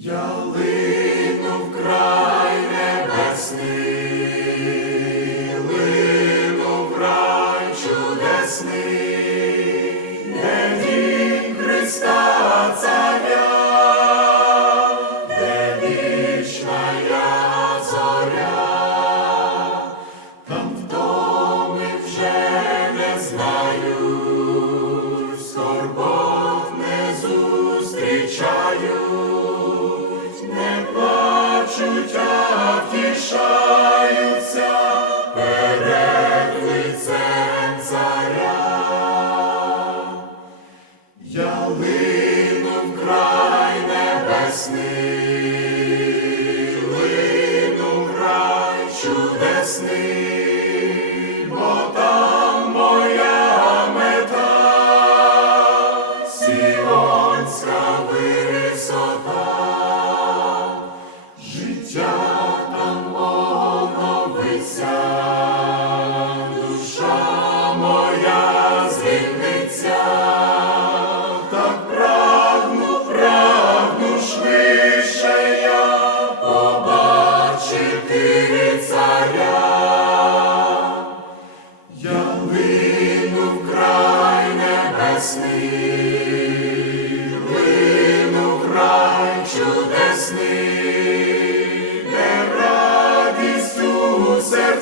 Yahweh. почуття втішаються перед лицем царя. Я лину в край небесний, лину в край чудесний.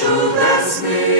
Чудесний